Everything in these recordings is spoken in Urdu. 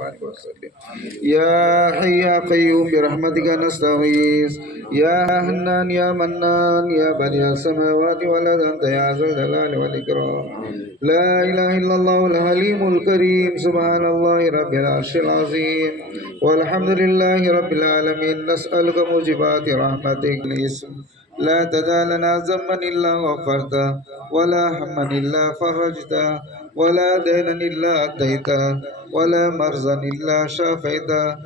وبارك وسلم يا حي يا قيوم برحمتك نستغيث يا حنان يا منان يا بديع السماوات والأرض أنت يا ذا الجلال والإكرام لا إله إلا الله الحليم الكريم سبحان الله رب العرش العظيم والحمد لله رب العالمين نسألك موجبات رحمتك الاسم لا تدع لنا ذنبا إلا غفرته ولا هما إلا فرجته ولا دينا إلا أديته ولا مرضا إلا شافيته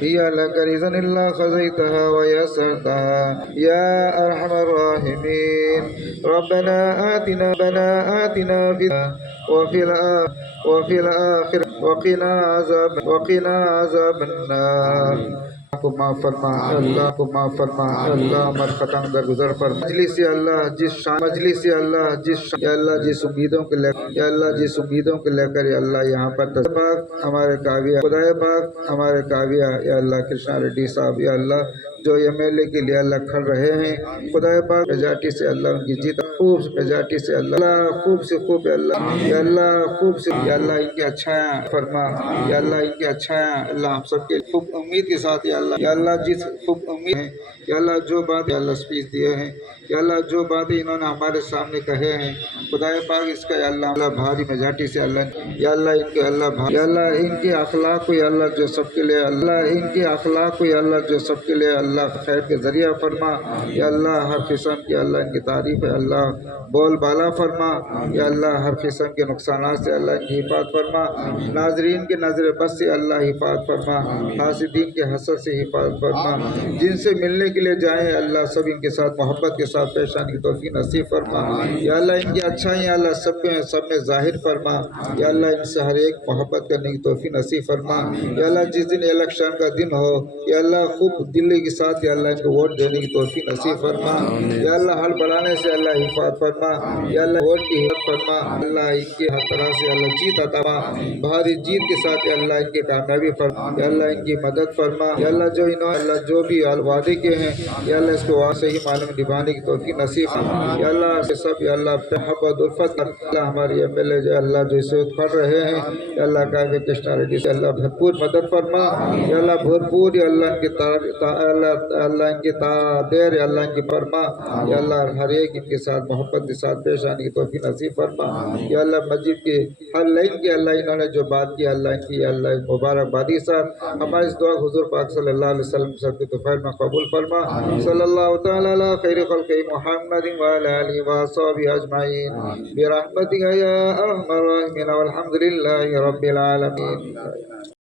هي لك رزا إلا خزيتها ويسرتها يا أرحم الراحمين ربنا آتنا وفي الآخرة وقنا عذاب النار کو معاف فرما اللہ کو معاف فرما اللہ ہمارے خطاؤں درگزر فرما مجلس اللہ یا اللہ جس امیدوں کے لے یا اللہ جس امیدوں کے لے کر یا اللہ یہاں پر پاک ہمارے کاویہ خدائے پاک ہمارے کاویہ یا اللہ کرشنا ریڈی صاحب یا اللہ جو ایم ایل اے کے لیے اللہ کھڑ رہے ہیں خدائے پاک میجارٹی سے اللہ ان کی جیت خوب میجارٹی سے اللہ خوب سے خوب یا اللہ خوب سے یا اللہ ان کی اچھایاں فرما یا اللہ ان کی اچھایاں اللہ ہم سب کے خوب امید کے ساتھ یا اللہ جس خوب امید ہیں یا اللہ جو بات یا اللہ اسپیچ دیے ہیں یا اللہ جو باتیں انہوں نے ہمارے سامنے کہے ہیں خدائے پاک اس کا یا اللہ بھاری میجارٹی سے اللہ یا اللہ ان کے اللہ یا اللہ ان کے اخلاق کو یا اللہ جو سب کے لیے اللہ ان کے اخلاق کو یا اللہ جو سب کے لیے اللہ خیر کے ذریعہ فرما یا اللہ ہر قسم کی اللہ ان کی تعریف ہے اللہ بول بالا فرما یا اللہ ہر قسم کے نقصانات سے اللہ ان کی حفاظت فرما ناظرین کے نظر بس سے اللہ حفاظت فرما حاسدین کے حسد سے حفاظت فرما جن سے ملنے کے لیے جائیں اللہ سب ان کے ساتھ محبت کے ساتھ پیش آنے کی توفیق نصیب فرما یا اللہ ان کی اچھائی اللہ سب میں ظاہر فرما یا اللہ ان سے ہر ایک محبت کرنے کی توفیق نصیب فرما یا اللہ جس دن الیکشن کا دن ہو یا اللہ خوب دلی کے ساتھ یا اللہ ان کو ووٹ دینے کی توفیق نصیب فرما یا اللہ حل بڑھانے سے اللہ حفاظت فرما یا اللہ ووٹ کی حفاظت فرما اللہ ان کے ہر طرح سے اللہ جیت عطا بھاری جیت کے ساتھ یا اللہ ان کی کامیابی فرما یا اللہ ان کی مدد فرما یا اللہ جو انہوں اللہ جو بھی وعدے کے ہیں یا اللہ اس کو وہاں سے ہی معلوم نبھانے کی توفیق نصیب فرما یا اللہ سے سب یا اللہ محبت الفت اللہ ہماری ایم ایل اے جو اللہ جو اسے پڑھ رہے ہیں یا اللہ کا کرشنا ریڈی سے اللہ بھرپور مدد فرما یا اللہ بھرپور یا اللہ ان کے اللہ ان کے دیر یا اللہ ان کی فرما یا اللہ ہر ایک ان کے ساتھ محبت کے ساتھ پیش آنے کی توفیق نصیب فرما یا اللہ مسجد کے ہر لائن کے اللہ انہوں نے جو بات کی اللہ ان کی اللہ مبارکبادی ساتھ ہمارے اس دعا حضور پاک صلی اللہ علیہ وسلم سب کے توفیل میں قبول فرما صلی اللہ تعالی علی خیر خلق محمد وعلی آلہ وصحبہ اجمعین برحمتک یا ارحم الراحمین والحمد للہ رب العالمین.